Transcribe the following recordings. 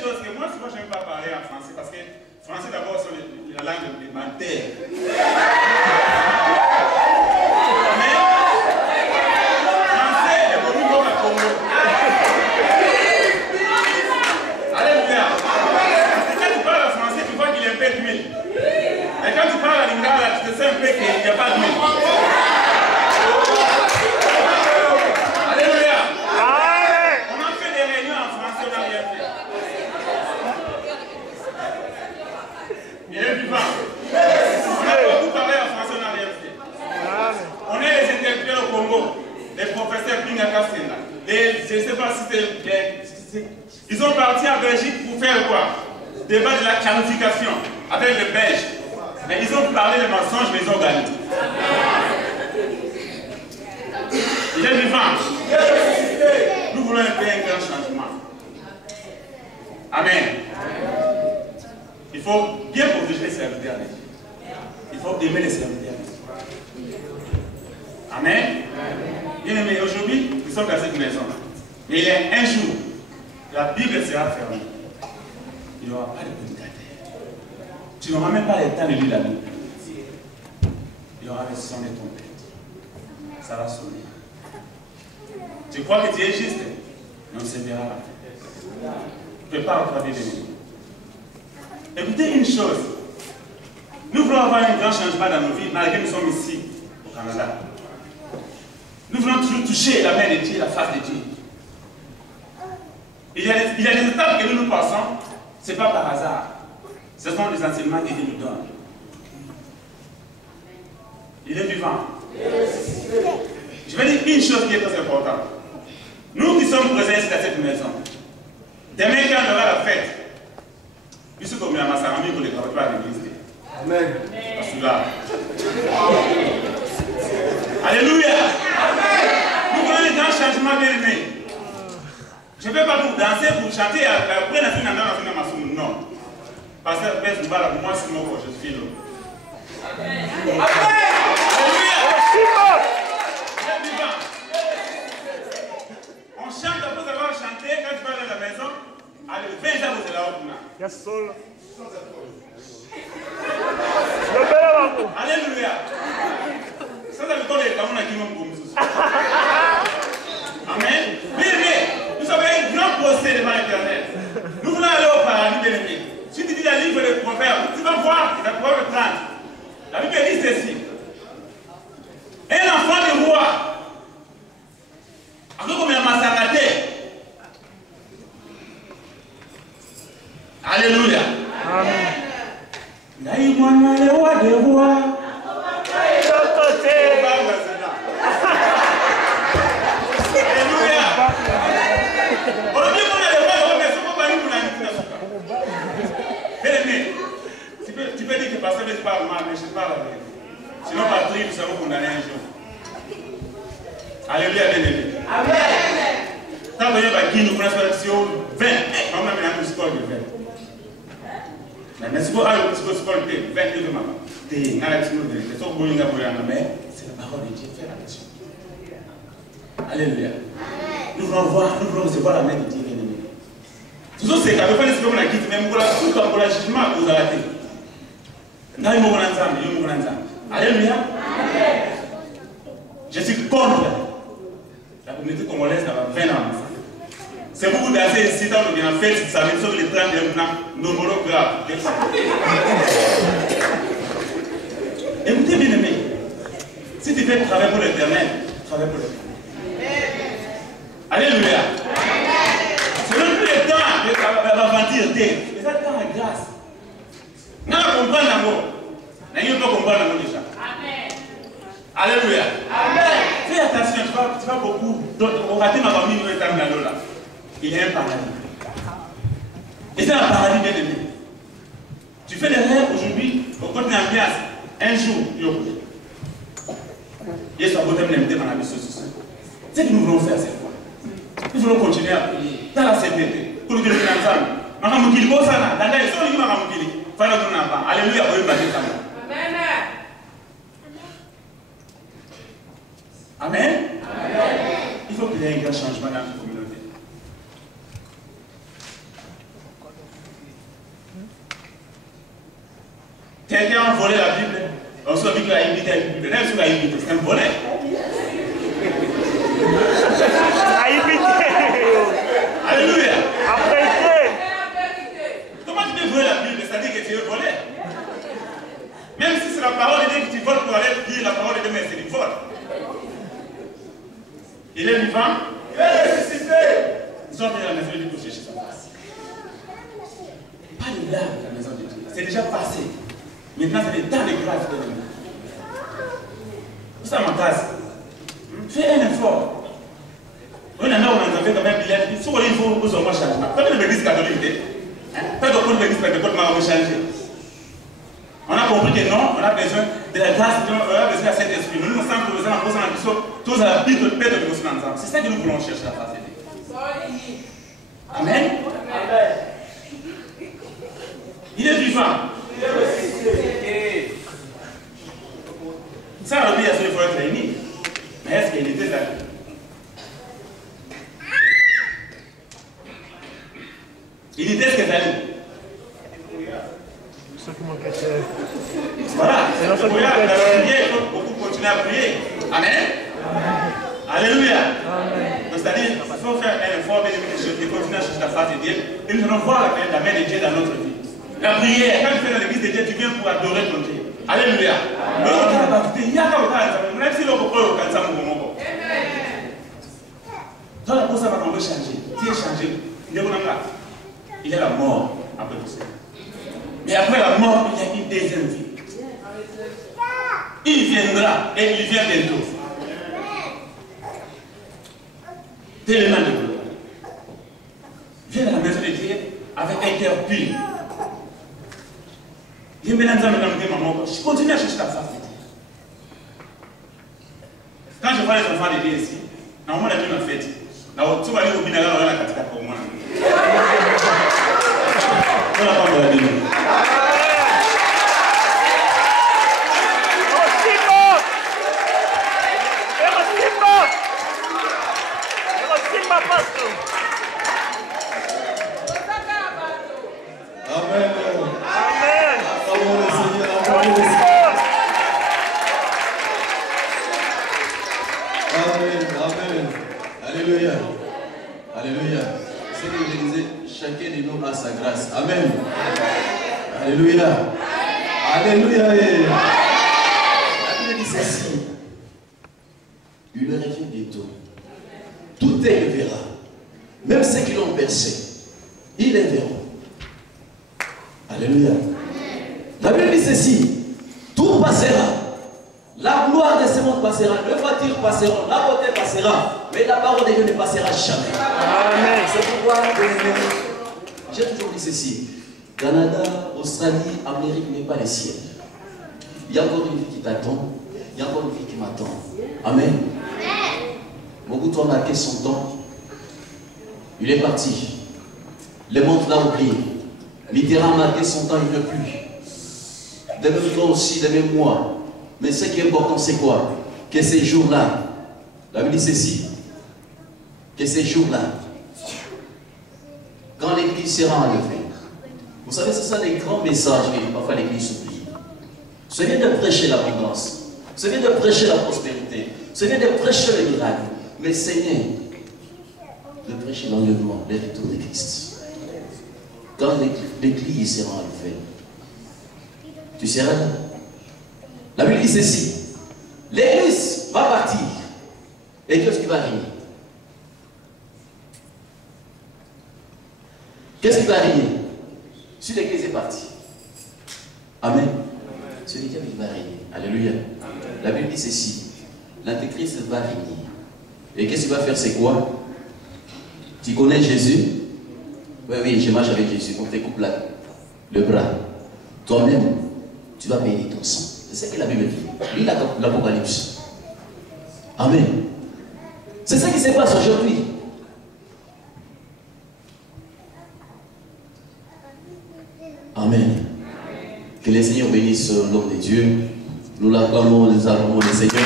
chose que moi, souvent, je n'aime pas parler en français parce que français, d'abord, c'est la langue élémentaire. Mais, français est beaucoup comme la Congo. Alléluia. Parce que quand tu parles en français, tu vois qu'il y a un peu d'huile. Mais quand tu parles en lingala, tu te sais un peu qu'il n'y a pas d'huile. Alléluia. On a fait des réunions en français, on n'a rien fait. Il est vivant. On a beaucoup parlé en français, on n'a rien fait. On est les intellectuels au Congo, les professeurs Pinga Kassenda. Je ne sais pas si c'est... Ils sont partis en Belgique pour faire quoi? Débat de la qualification avec les Belges. Mais ils ont parlé des mensonges, mais ils ont gagné. Il est vivant. Nous voulons un grand changement. Amen. Il faut bien protéger les serviteurs. Il faut aimer les serviteurs. Amen. Bien aimé, aujourd'hui, nous sommes dans cette maison. Et il y a un jour, la Bible sera fermée. Il n'y aura pas de prédicateur. Tu n'auras même pas le temps de lire la Bible. Il y aura le son de ton père. Ça va sonner. Tu crois que tu es juste? Mais on se verra là. Prépare-toi de venir. Écoutez une chose. Nous voulons avoir un grand changement dans nos vies, malgré que nous sommes ici, au Canada. Nous voulons toujours toucher la main de Dieu, la face de Dieu. Il y a des étapes que nous passons, ce n'est pas par hasard. Ce sont des enseignements que Dieu nous donne. Il est vivant. Je vais dire une chose qui est très importante. Nous qui sommes présents ici dans cette maison, demain quand on aura la fête, puisque comme il y a ma famille pour ne travaille pas à l'église. Amen. Là. Alléluia. Nous voulons un grand changement bien aimé. Je ne vais pas vous danser, pour chanter, après la fin de la non. Parce que moi, c'est mon projet de film. Amen. Alléluia. On chante après avoir chanté, quand tu vas dans la maison, allez, 20 ans, vous êtes là. Yes, soul. Alléluia. Ça, ça veut dire que les gens qui m'ont comme ça. Amen. Bien aimé, nous avons un grand procès devant l'Éternel. Nous voulons aller au paradis, bien aimé. Si tu dis le livre des proverbes, tu vas voir la proverbe 30. La Bible dit ceci. Un enfant de roi, après comme il a massacré. Alléluia. Amen. Naïmana le roi des rois. Alléluia. Aujourd'hui, on a les rois, mais ce n'est pas nous qui nous tu peux dire que parce que je parle mal, mais je parle bien. Sinon, Patrick, nous serons condamnés un jour. Alléluia, bien aimé. Amen. Quand vous avez qui nous prenons sur 20, on a mis un score de 20. Mais si vous avez un score de 20, c'est la parole de Dieu. Fais attention. Alléluia. Nous voulons recevoir la main de Dieu, bien aimé. Tout ça, c'est qu'à peu près, c'est comme la quitte, mais nous voulons tout comme pour le jugement que vous arrêtez. Alléluia. Je suis contre la communauté congolaise d'avoir 20 ans. C'est beaucoup d'assez incitant de bien faire, ça veut dire que les 31 ans, nos monographes. Écoutez, bien aimé, si tu fais travail pour l'Éternel, travaille pour l'Éternel. Alléluia. Ce n'est plus le temps d'avantir, c'est le temps de grâce. Nous allons comprendre l'amour. Nous ne pouvons pas comprendre l'amour déjà. Amen. Alléluia. Amen. Fais attention, tu vas beaucoup. On va dire ma famille, nous sommes là. Il y a un paradis. Et c'est un paradis bien aimé. Tu fais des rêves aujourd'hui, au côté de l'ambiance. Un jour, il y aura. Yesu a beau t'aimer dans la vie sociale. C'est ce que nous voulons faire cette fois. Nous voulons continuer à prier dans la sainteté. Pour nous dire ensemble. Makamukili, bon ça là. Dans les gens qui makamukili. Fala nous n'a pas. Alléluia, pour Amen. Amen. Amen. Il faut qu'il y ait un grand changement dans notre communauté. quelqu'un a volé la Bible, on se dit qu'il a imité la Bible. C'est un volé. Alléluia. Comment tu peux voler la Bible? C'est-à-dire que tu veux voler. Même si c'est la parole de Dieu que tu voles pour aller dire la parole de Dieu, mais c'est du vol. Il est vivant. Il est ressuscité. Ils sont venus à la maison de Dieu pour chercher son face. Pas de larmes à la maison de Dieu. C'est déjà passé. Maintenant, c'est le temps de grâce de Dieu. Ça m'intéresse. Fais un effort. On a fait quand même billet. Il faut changer. Pas de l'église catholique. Pas de l'église catholique changer. On a compris que non, on a besoin de la grâce, on a besoin de cet esprit. Nous nous sommes besoin de la personne tous à la Bible de paix de nous ensemble. C'est ça que nous voulons chercher à faire. Amen. Il est vivant. Ça, on dit à ce qu'il faut être réuni. Mais est-ce qu'il était là? Il était ce qu'il a dit. Voilà, c'est notre prière. Il faut beaucoup continuer à prier. Amen. Alléluia. C'est-à-dire, il faut faire un effort de continuer à chercher la face de Dieu. Et nous allons voir la main de Dieu dans notre vie. La prière, quand tu fais dans l'église de Dieu, tu viens pour adorer ton Dieu. Alléluia. Dans la pause, ça va changer. Qui est changé? Il y a la mort après tout ça. Mais après la mort, il y a une deuxième vie. Il viendra et il vient bientôt. Tellement de gloire. Viens à la maison de Dieu avec un cœur pur. Je continue à chercher la face de Dieu. Quand je vois les enfants de Dieu ici, normalement la vie m'a fait. Tu vas aller au binaga, on va la catika pour moi. On n'a pas de la vie. Amen. Amen. Acclamons le Seigneur. Acclamons le Seigneur. Amen. Amen. Alléluia. Alléluia. C'est ce que je disais, chacun de nous a sa grâce. Amen. Alléluia. Alléluia. La Bible dit ceci. Il le revient bientôt. Tout est le verra. Même ceux qui l'ont percé, ils les verront. Alléluia. La Bible dit ceci. Tout passera. La gloire de ce monde passera. Les voitures passeront. La beauté passera. Mais la parole de Dieu ne passera jamais. Amen. C'est pourquoi j'ai toujours dit ceci. Canada, Australie, Amérique n'est pas le ciel. Il y a encore une vie qui t'attend. Il y a encore une vie qui m'attend. Amen. Mobutu a marqué son temps. Il est parti. Le monde l'a oublié. Mitterrand a marqué son temps, il ne veut plus. De même toi aussi, de même moi. Mais ce qui est important, c'est quoi? Que ces jours-là, la Bible dit ceci, que ces jours-là, quand l'Église sera enlevée, vous savez, c'est ça les grands messages que parfois l'Église oublie. Ce vient de prêcher l'abondance, ce vient de prêcher la prospérité, ce vient de prêcher le miracle, mais Seigneur, de prêcher l'enlèvement, le retour de Christ. Quand l'Église sera enlevée, tu seras là. La Bible dit ceci, l'Église va partir. Et qu'est-ce qui va arriver? Qu'est-ce qui va arriver? Si l'Église est partie. Amen. C'est le diable qui va régner. Alléluia. La Bible dit ceci, l'Antéchrist va régner. Et qu'est-ce qu'il va faire? C'est quoi? Tu connais Jésus? Oui, oui, je marche avec Jésus. On te coupe le bras. Toi-même, tu vas payer ton sang. C'est ce que la Bible dit. Lis l'Apocalypse. Amen. C'est ça qui se passe aujourd'hui. Amen. Que le Seigneur bénisse l'homme de Dieu. Nous l'acclamons, nous acclamons le Seigneur.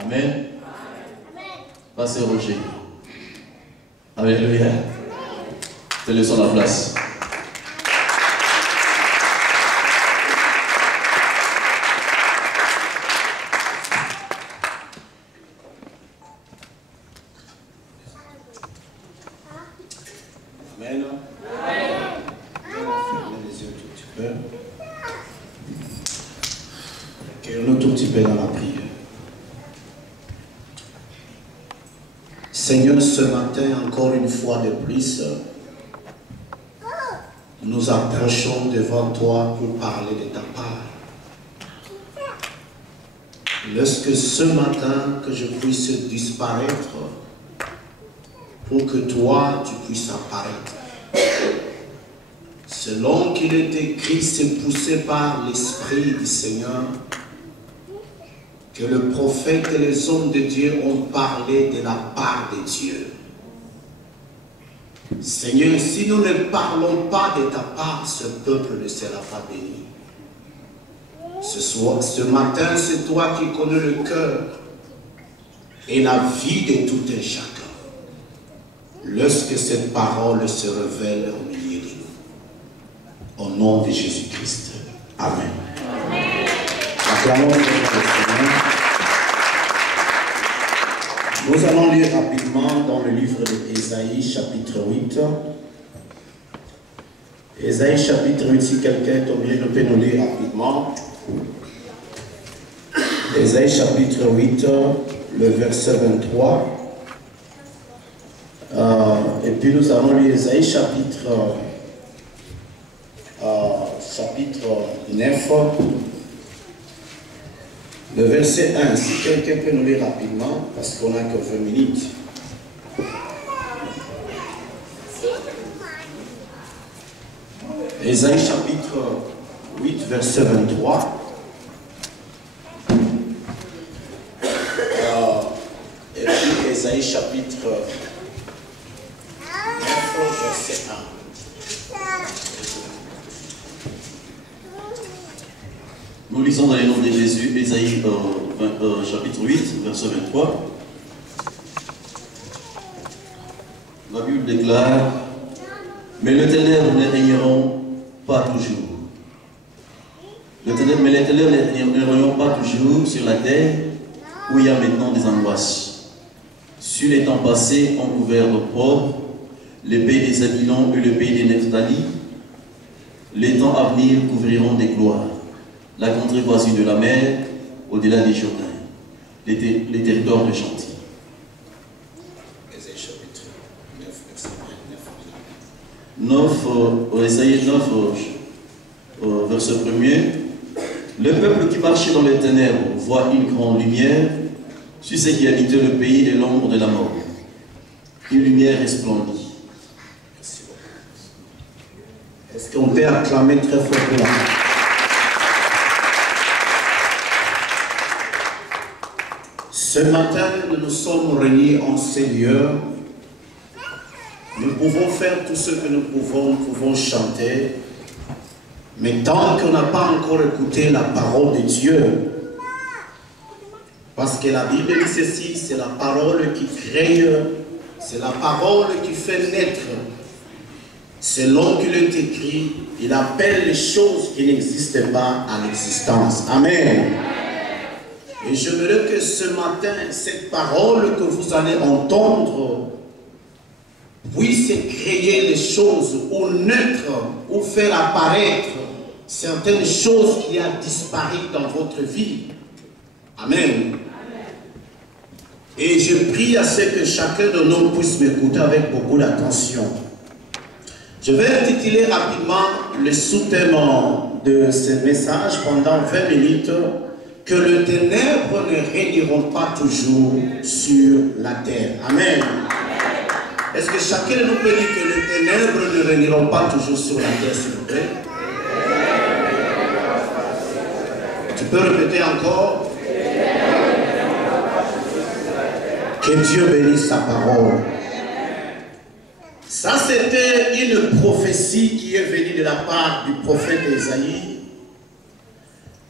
Amen. Pasteur Roger. Alléluia. Te laissons la place. Amen. Fermez les yeux un tout petit peu. Accueillons-nous tout petit peu dans la prière. Seigneur, ce matin, encore une fois de plus, nous approchons devant toi pour parler de ta part. Lorsque ce matin, que je puisse disparaître, pour que toi, tu puisses apparaître. Selon qu'il est écrit, c'est poussé par l'Esprit du Seigneur, que le prophète et les hommes de Dieu ont parlé de la part de Dieu. Seigneur, si nous ne parlons pas de ta part, ce peuple ne sera pas béni. Ce matin, c'est toi qui connais le cœur et la vie de tout un chacun. Lorsque cette parole se révèle au milieu de nous. Au nom de Jésus-Christ. Amen. Acclamons le Seigneur. Nous allons lire rapidement dans le livre d'Ésaïe, chapitre 8. Ésaïe, chapitre 8, si quelqu'un est obligé, nous peut nous lire rapidement. Ésaïe, chapitre 8, le verset 23. Et puis nous allons lire Ésaïe, chapitre 9. Le verset 1, si quelqu'un peut nous lire rapidement, parce qu'on n'a que 20 minutes. Ésaïe chapitre 8, verset 23. Et puis Ésaïe chapitre 9, verset 1. Nous lisons dans les noms de Jésus, Ésaïe chapitre 8, verset 23. La Bible déclare: mais les ténèbres ne régneront pas toujours. Mais les ténèbres ne régneront pas toujours sur la terre où il y a maintenant des angoisses. Sur les temps passés ont couvert l'opprobre, le pays des Zabulon et le pays des Nephtali. Les temps à venir couvriront des gloires. La contrée voisine de la mer, au-delà des Jourdains, les territoires de chantier. Ésaïe chapitre 9, verset 9, Ésaïe 9, verset 1er. Le peuple qui marchait dans les ténèbres voit une grande lumière sur ceux qui habitaient le pays de l'ombre de la mort. Une lumière resplendit. Est-ce qu'on peut acclamer très fort pour la Ce matin, nous nous sommes réunis en ces lieux. Nous pouvons faire tout ce que nous pouvons chanter. Mais tant qu'on n'a pas encore écouté la parole de Dieu, parce que la Bible dit ceci, c'est la parole qui crée, c'est la parole qui fait naître. Selon qu'il est écrit, il appelle les choses qui n'existent pas à l'existence. Amen. Et j'aimerais que ce matin, cette parole que vous allez entendre puisse créer les choses ou naître ou faire apparaître certaines choses qui ont disparu dans votre vie. Amen. Et je prie à ce que chacun de nous puisse m'écouter avec beaucoup d'attention. Je vais intituler rapidement le sous-thème de ce message pendant 20 minutes. Que les ténèbres ne régneront pas toujours sur la terre. Amen. Est-ce que chacun de nous peut dire que les ténèbres ne régneront pas toujours sur la terre, s'il vous plaît? Tu peux répéter encore? Que Dieu bénisse sa parole. Ça, c'était une prophétie qui est venue de la part du prophète Ésaïe.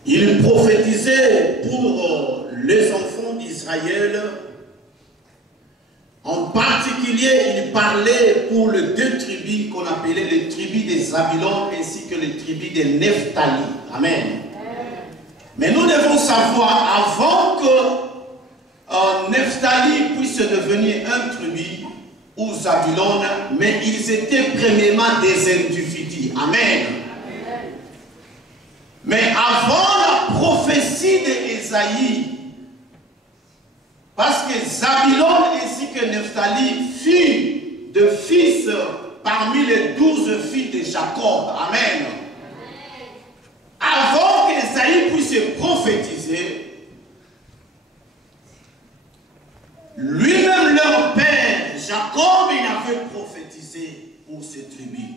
Il prophétisait pour les enfants d'Israël. En particulier, il parlait pour les deux tribus qu'on appelait les tribus des Zabulon ainsi que les tribus des Nephtali. Amen. Mais nous devons savoir, avant que Nephtali puisse devenir un tribu ou Zabulon, mais ils étaient premièrement des individus. Amen. Mais avant la prophétie d'Ésaïe, parce que Zabulon ainsi que Nephtali furent de fils parmi les 12 filles de Jacob. Amen. Avant qu'Ésaïe puisse prophétiser, lui-même leur père, Jacob, il avait prophétisé pour ces tribus.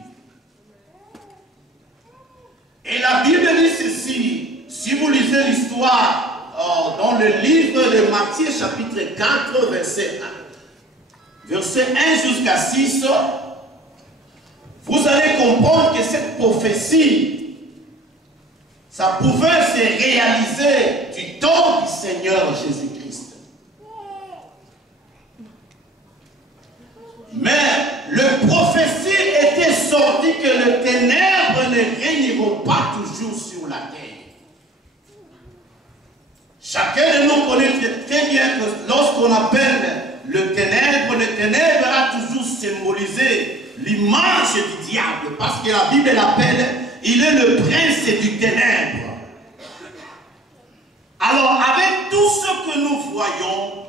Et la Bible dit ceci, si vous lisez l'histoire dans le livre de Matthieu chapitre 4, verset 1 jusqu'à 6, vous allez comprendre que cette prophétie, ça pouvait se réaliser du temps du Seigneur Jésus-Christ. Mais le prophétie était sorti que les ténèbres ne régneront pas toujours sur la terre. Chacun de nous connaît très bien que lorsqu'on appelle le ténèbre a toujours symbolisé l'image du diable, parce que la Bible l'appelle, il est le prince du ténèbre. Alors, avec tout ce que nous voyons,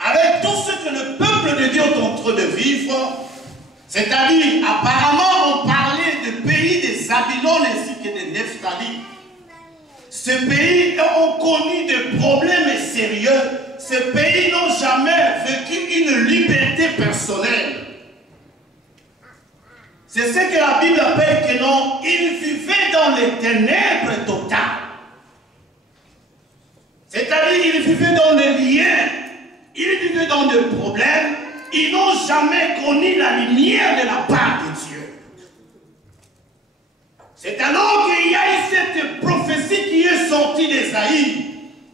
avec tout ce que le peuple de Dieu est en train de vivre, c'est-à-dire, apparemment, on parlait du pays des Zabulon ainsi que des Nephtali. Ces pays ont connu des problèmes sérieux. Ces pays n'ont jamais vécu une liberté personnelle. C'est ce que la Bible appelle que non, ils vivaient dans les ténèbres totales. C'est-à-dire, ils vivaient dans les liens, ils vivaient dans des problèmes, ils n'ont jamais connu la lumière de la part de Dieu. C'est alors qu'il y a eu cette prophétie qui est sortie d'Ésaïe.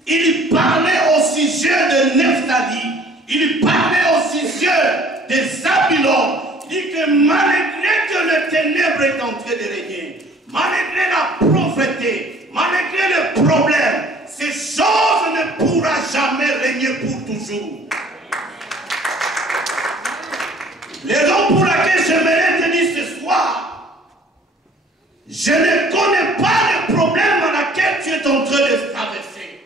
Il parlait au sujet de Nephtali, il parlait au sujet de Zabulon. Il dit que malgré que le ténèbre est en train de régner, malgré la pauvreté, malgré le problème, ces choses ne pourront jamais régner pour toujours. Les raisons pour laquelle j'aimerais te dire ce soir, je ne connais pas le problème dans lequel tu es en train de traverser.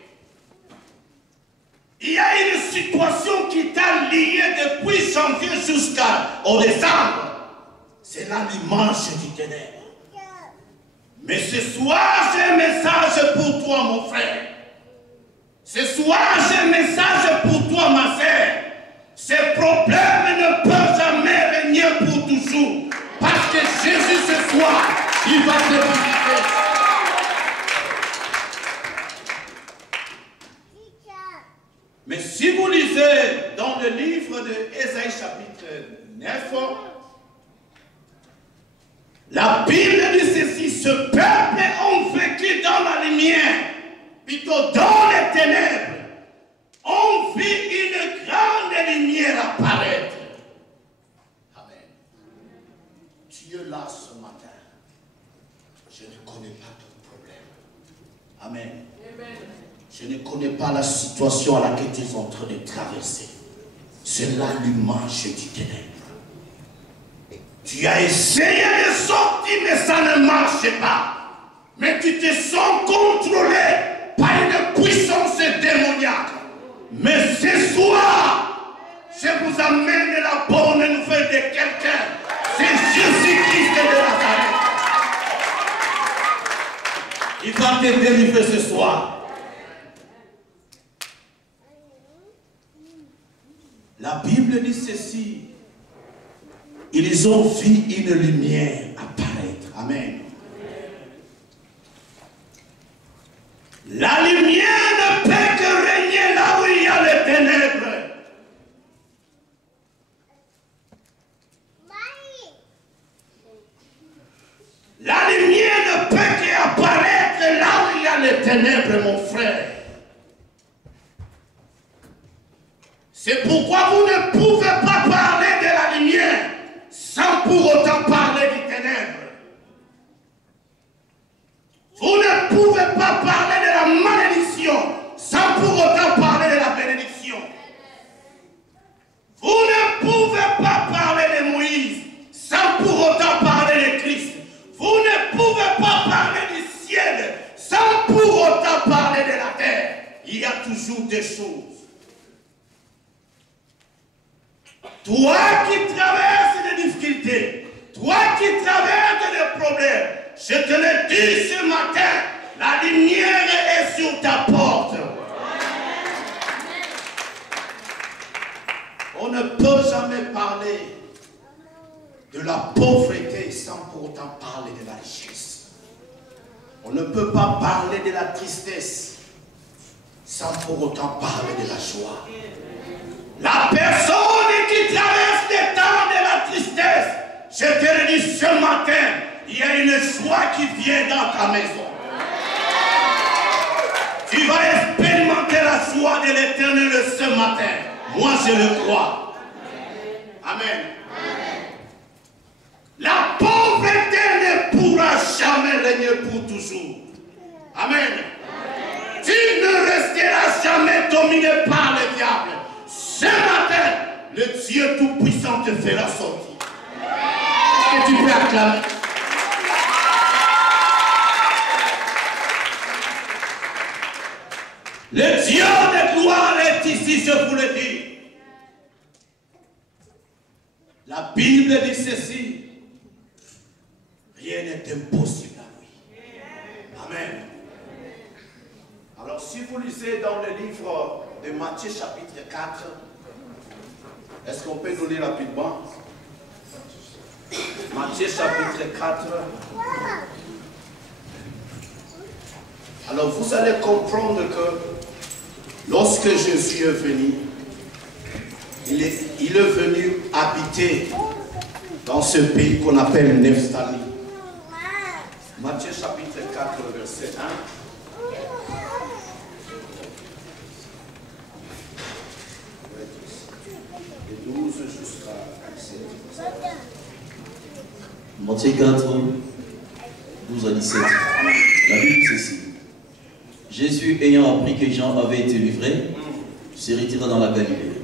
Il y a une situation qui t'a lié depuis janvier jusqu'au décembre. C'est là l'image du ténèbre. Mais ce soir, j'ai un message pour toi, mon frère. Ce soir, j'ai un message pour toi, ma sœur. Ces problèmes ne peuvent jamais régner pour toujours. Parce que Jésus, ce soir, il va te visiter. Mais si vous lisez dans le livre d'Ésaïe chapitre 9, la Bible dit ceci, ce peuple a vécu dans la lumière, plutôt dans les ténèbres. On vit une grande lumière apparaître. Amen. Tu es là ce matin. Je ne connais pas ton problème. Amen. Amen. Je ne connais pas la situation à laquelle tu es en train de traverser. C'est là l'image du ténèbre. Tu as essayé de sortir, mais ça ne marche pas. Mais tu te sens contrôlé par une puissance démoniaque. Mais ce soir, je vous amène la bonne nouvelle de quelqu'un. C'est Jésus-Christ de Nazareth. Il va te délivrer ce soir. La Bible dit ceci. Ils ont vu une lumière apparaître. Amen. La lumière ne peut que régner là où il y a les ténèbres. La lumière ne peut qu'apparaître là où il y a les ténèbres, mon frère. C'est pourquoi vous ne pouvez pas parler de la lumière sans pour autant parler des ténèbres. Vous ne pouvez pas parler de la malédiction sans pour autant parler de la bénédiction. Vous ne pouvez pas parler de Moïse sans pour autant parler de Christ. Vous ne pouvez pas parler du ciel sans pour autant parler de la terre. Il y a toujours des choses. Toi qui traverses des difficultés, toi qui traverses des problèmes, je te le dis ce matin, la lumière est sur ta porte. On ne peut jamais parler de la pauvreté sans pour autant parler de la richesse. On ne peut pas parler de la tristesse sans pour autant parler de la joie. La personne qui traverse les temps de la tristesse, je te le dis ce matin, il y a une joie qui vient dans ta maison. Tu vas expérimenter la joie de l'Éternel ce matin. Moi, je le crois. Amen. La pauvreté ne pourra jamais régner pour toujours. Amen. Tu ne resteras jamais dominé par le diable. Ce matin, le Dieu Tout-Puissant te fera sortir. Est-ce que tu peux acclamer? Le Dieu de gloire est ici, je vous le dis. La Bible dit ceci. Rien n'est impossible à lui. Amen. Alors si vous lisez dans le livre de Matthieu chapitre 4, est-ce qu'on peut nous lire rapidement? Matthieu chapitre 4. Alors vous allez comprendre que lorsque Jésus est venu, il est venu habiter dans ce pays qu'on appelle Nephtali. Matthieu chapitre 4, verset 1. Et 12 jusqu'à 17. Matthieu 4, 12 à 17. La Bible dit ceci. Jésus, ayant appris que Jean avait été livré, se retira dans la Galilée.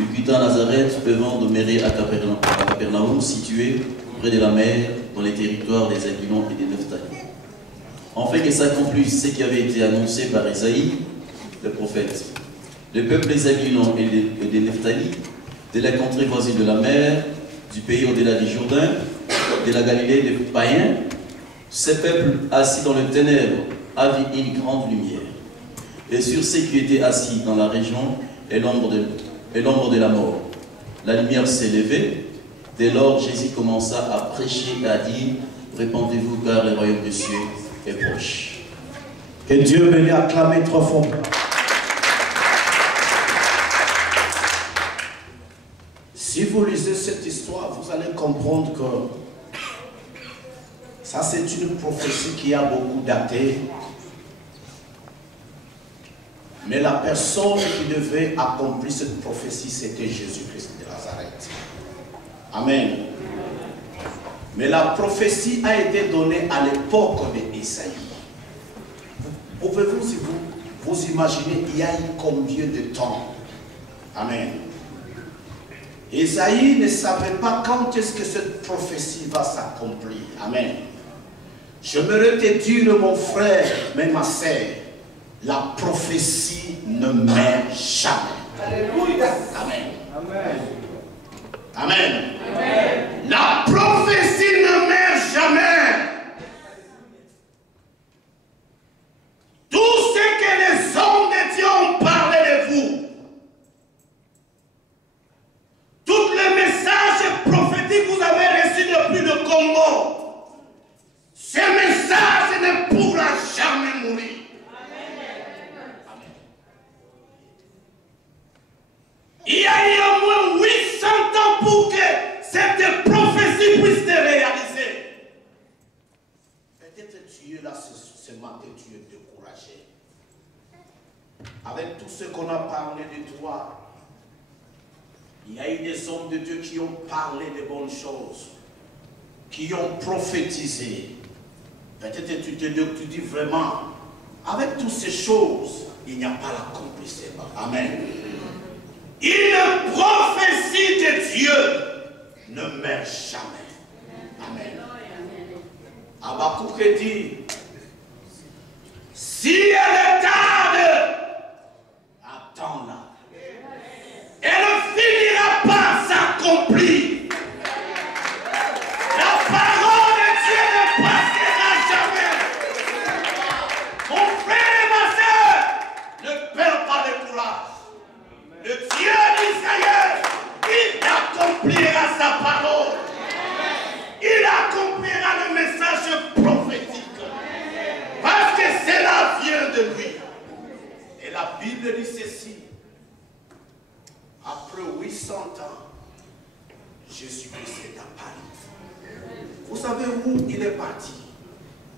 Il quitta Nazareth, devant demeurer à Capernaum, situé près de la mer, dans les territoires des Zabulon et des Nephtali. Afin que s'accomplisse ce qui avait été annoncé par Isaïe, le prophète. Le peuple des Zabulon et des Nephtali, de la contrée voisine de la mer, du pays au-delà du Jourdain, de la Galilée des païens, ces peuples assis dans les ténèbres avaient une grande lumière. Et sur ceux qui étaient assis dans la région et l'ombre de la mort, la lumière s'est levée. Dès lors, Jésus commença à prêcher et à dire, répandez-vous car le royaume des cieux est proche. Que Dieu veuille acclamer 3 fois. Si vous lisez cette histoire, vous allez comprendre que ça c'est une prophétie qui a beaucoup daté. Mais la personne qui devait accomplir cette prophétie, c'était Jésus-Christ de Nazareth. Amen. Mais la prophétie a été donnée à l'époque d'Ésaïe. Pouvez-vous, si vous imaginez, il y a eu combien de temps? Amen. Ésaïe ne savait pas quand est-ce que cette prophétie va s'accomplir. Amen. J'aimerais te dire, mon frère, mais ma sœur, la prophétie ne meurt jamais. Alléluia. Amen. Amen. Amen. Amen. La prophétie ne meurt jamais. Tout ce que les hommes de Dieu ont parlé de vous, tous les messages prophétiques que vous avez reçus depuis le Congo, ce message ne pourra jamais mourir. Il y a eu au moins 800 ans pour que cette prophétie puisse se réaliser. Peut-être tu es là ce matin, tu es découragé. Avec tout ce qu'on a parlé de toi, Il y a eu des hommes de Dieu qui ont parlé de bonnes choses, qui ont prophétisé. Peut-être tu dis vraiment, avec toutes ces choses, il n'y a pas l'accomplissement. Amen. Une prophétie de Dieu ne meurt jamais. Amen. Habakkuk dit, si elle tarde, attends-la. Elle ne finira pas s'accomplir. La parole de Dieu ne passera jamais. Mon frère et ma soeur, ne perds pas le courage. Le Dieu d'Israël, il accomplira sa parole. Il accomplira le message prophétique. Parce que cela vient de lui. Et la Bible dit ceci. Après 800 ans, Jésus-Christ est apparu. Vous savez où il est parti?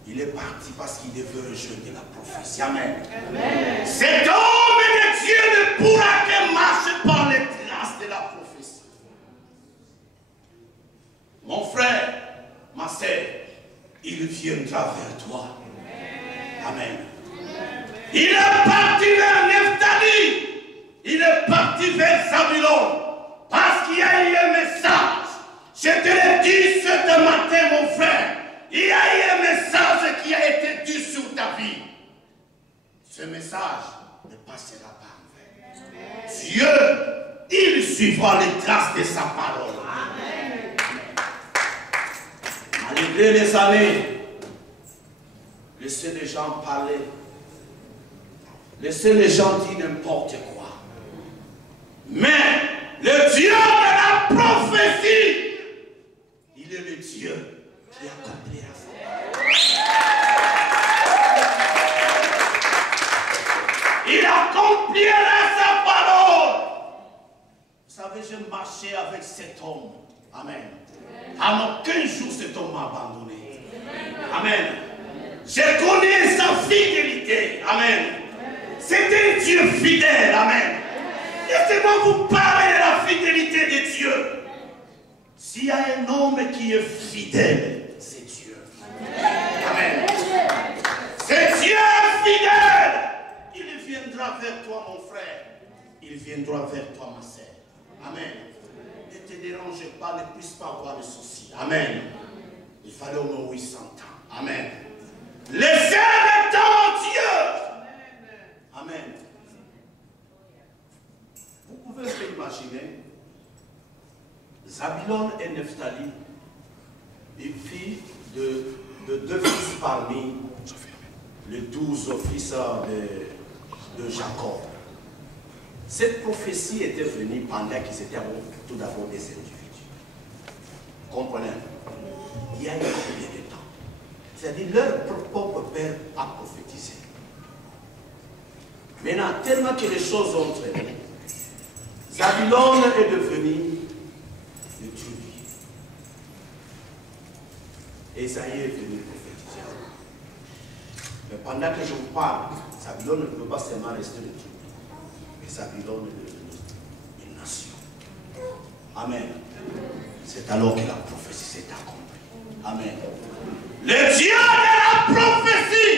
Il est parti parce qu'il devait rejoindre la prophétie. Amen. Amen. Cet homme de Dieu ne pourra que marcher par les traces de la prophétie. Mon frère, ma sœur, il viendra vers toi. Amen. Il est parti vers Nephtali. Il est parti vers Zabulon. Parce qu'il y a eu un message. Je te l'ai dit ce matin, mon frère. Il y a eu un message qui a été dit sur ta vie. Ce message ne passera pas en vain. Dieu, il suivra les traces de sa parole. Amen. Malgré les années, laissez les gens parler. Laissez les gens dire n'importe quoi. Mais le Dieu de la prophétie, il est le Dieu qui accomplira ça. Il accomplira sa parole. Vous savez, j'ai marché avec cet homme. Amen. En aucun jour, cet homme m'a abandonné. Amen. J'ai connu sa fidélité. Amen. C'est un Dieu fidèle. Amen. Laissez-moi vous parler de la fidélité de Dieu. S'il y a un homme qui est fidèle, c'est Dieu. Amen. C'est Dieu fidèle. Il viendra vers toi, mon frère. Il viendra vers toi, ma sœur. Amen. Ne te dérange pas, ne puisse pas avoir de soucis. Amen. Il fallait au moins 800 ans. Amen. Laissez le temps, Dieu. Amen. Vous pouvez vous imaginer, Zabulon et Nephtali, une fille de 2 fils parmi les 12 fils de Jacob. Cette prophétie était venue pendant qu'ils étaient tout d'abord des individus. Comprenez? Il y a eu combien de temps? C'est-à-dire leur propre père a prophétisé. Maintenant, tellement que les choses ont traîné, Zabulon est devenu le tribu. Esaïe est venu prophétiser. Mais pendant que je vous parle, Zabulon ne peut pas seulement rester le tribu. Mais Zabulon est devenu une nation. Amen. C'est alors que la prophétie s'est accomplie. Amen. Le Dieu de la prophétie,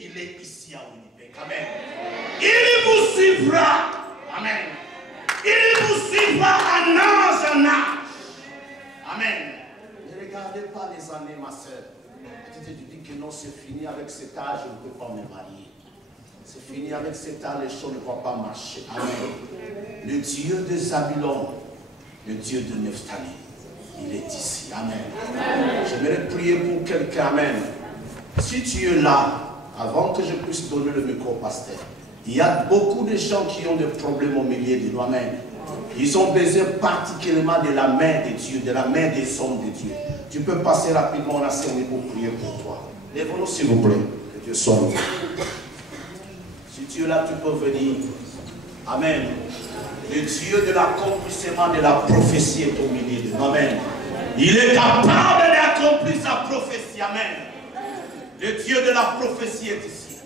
il est ici à Winnipeg. Amen. Il vous suivra. Amen. Il vous suivra en âge en âge. Amen. Ne regardez pas les années, ma soeur. Tu te dis que non, c'est fini avec cet âge, je ne peux pas me marier. C'est fini avec cet âge, les choses ne vont pas marcher. Amen. Le Dieu de Zabulon, le Dieu de Nephtali, il est ici. Amen. Amen. J'aimerais prier pour quelqu'un. Amen. Si tu es là, avant que je puisse donner le micro au pasteur, il y a beaucoup de gens qui ont des problèmes au milieu de nous. Amen. Ils ont besoin particulièrement de la main de Dieu, de la main des hommes de Dieu. Tu peux passer rapidement la scène pour prier pour toi. Lève-nous s'il vous plaît. Que Dieu soit nous. Si tu es là, tu peux venir. Amen. Le Dieu de l'accomplissement de la prophétie est au milieu de nous. Amen. Il est capable d'accomplir sa prophétie. Amen. Le Dieu de la prophétie est ici.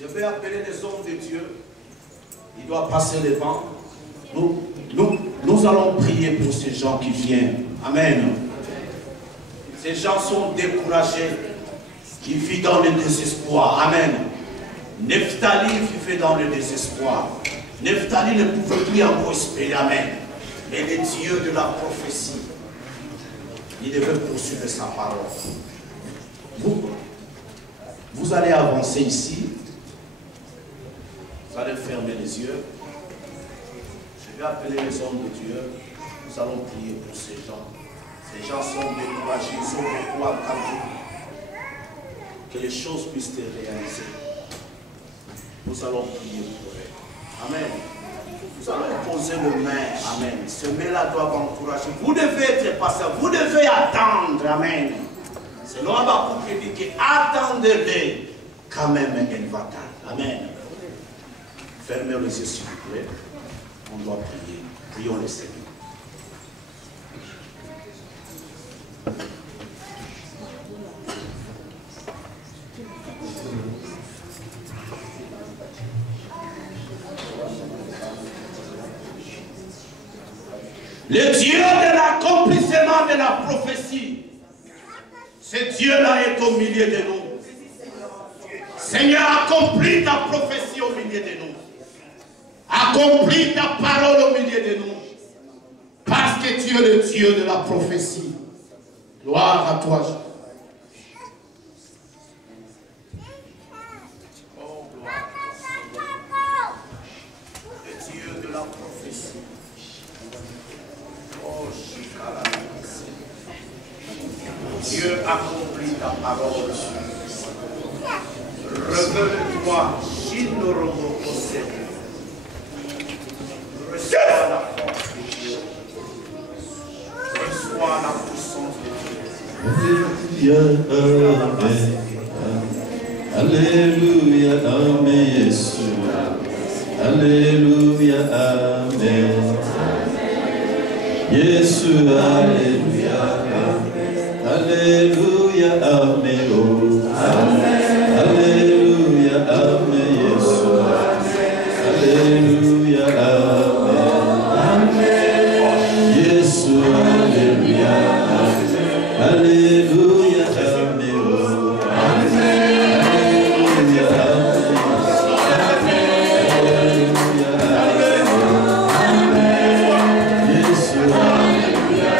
Je vais appeler les hommes de Dieu. Il doit passer devant. Nous nous allons prier pour ces gens qui viennent. Amen. Ces gens sont découragés, qui vivent dans le désespoir. Amen. Nephtali vivait dans le désespoir. Nephtali ne pouvait plus encore espérer. Amen. Mais le Dieu de la prophétie, il devait poursuivre sa parole. Vous allez avancer ici. Vous allez fermer les yeux. Je vais appeler les hommes de Dieu. Nous allons prier pour ces gens. Ces gens sont découragés, ils sont beaucoup accabés. Que les choses puissent être réalisées. Nous allons prier pour eux. Amen. Nous allons poser le main. Amen. Ce main-là doit encourager. Vous devez être patient. Vous devez attendre. Amen. C'est l'Abakouk qui dit que attendez-les. Quand même, elle va attendre. Amen. Fermez les yeux, s'il vous plaît. On doit prier. Prions le Seigneur. Le Dieu de l'accomplissement de la prophétie, ce Dieu-là est au milieu de nous. Seigneur, accomplis ta prophétie au milieu de nous. Accomplis ta parole au milieu de nous. Parce que tu es le Dieu de la prophétie. Gloire à toi, Jésus. Oh, gloire. Le Dieu de la prophétie. Oh, Dieu accomplit ta parole. Révèle-toi, Shinoromo Kosek. Reçois la force de Dieu. Reçois la puissance de Dieu. Alléluia, Amen, Jésus. Alléluia, Amen. Jésus, Alléluia, Amen. Alléluia, Amen. Oh, Amen. Alléluia, Amen, Jésus. Alléluia, Amen. Amen. Jésus, Alléluia, Amen. Alléluia, Amen. Oh, Amen. Alléluia, Amen. Jésus, Alléluia,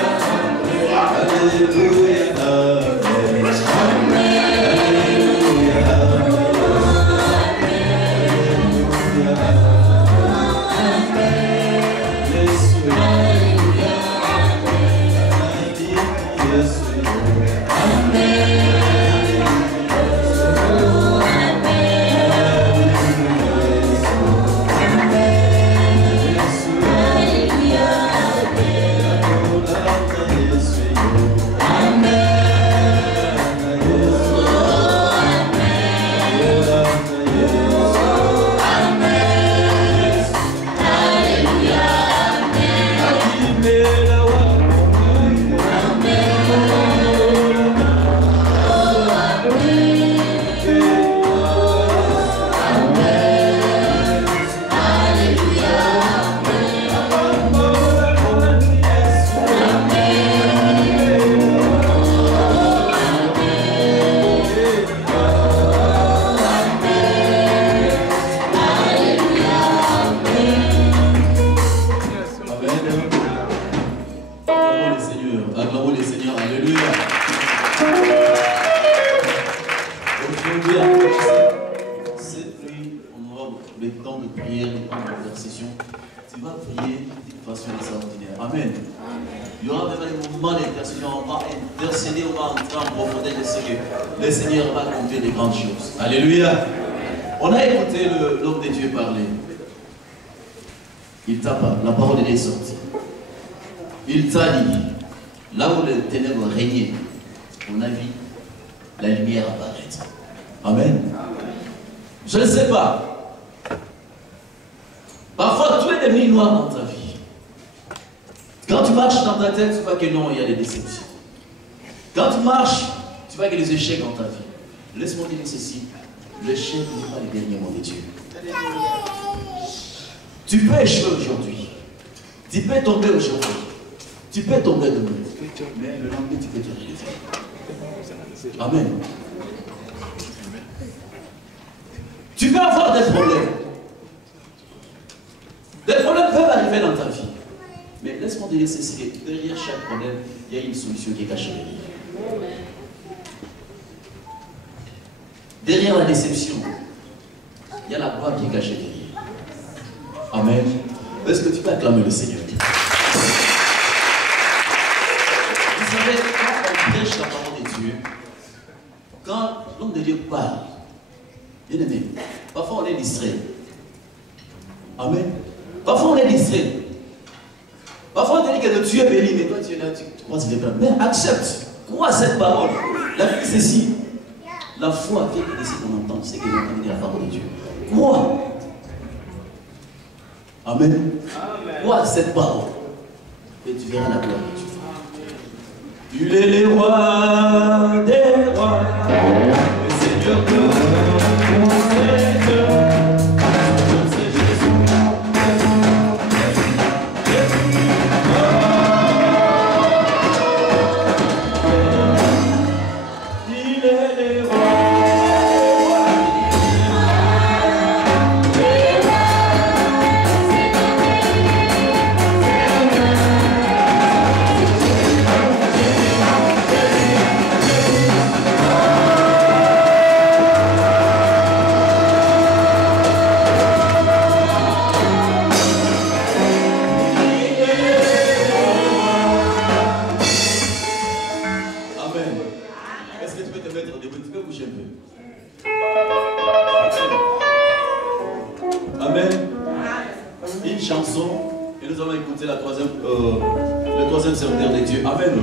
Alléluia, Amen. Alléluia. On a écouté l'homme de Dieu parler. Il t'a parlé, la parole est sortie. Il t'a dit, là où les ténèbres régnaient, on a vu la lumière apparaître. Amen. Je ne sais pas. Parfois, tout est devenu noir dans ta vie. Quand tu marches dans ta tête, tu vois que non, il y a des déceptions. Quand tu marches, tu vois qu'il y a des échecs dans ta vie. Laisse-moi dire ceci. L'échec n'est pas le dernier mot de Dieu. Tu peux échouer aujourd'hui. Tu peux tomber aujourd'hui. Tu peux tomber demain. Mais le lendemain, tu peux te relever. Amen. Tu peux avoir des problèmes. Des problèmes peuvent arriver dans ta vie. Mais laisse-moi te dire ceci, que derrière chaque problème, il y a une solution qui est cachée derrière. Derrière la déception, il y a la gloire qui est cachée derrière. Amen. Est-ce que tu peux acclamer le Seigneur? Vous savez, quand on prêche la parole de Dieu, quand l'homme de Dieu parle, bien aimé, parfois on est distrait. Amen. Parfois on est distrait. Parfois on te dit que Dieu est béni, mais toi tu es là, tu crois que c'est vrai. Mais accepte, crois à cette parole. La vie c'est ceci. La foi vient de ce qu'on entend, c'est qu'on entend la parole de Dieu. Crois. Amen. Crois à cette parole. Et tu verras la gloire de Dieu. Il est le roi des rois, le Seigneur de mon Seigneur. Le troisième serviteur de Dieu. Amen.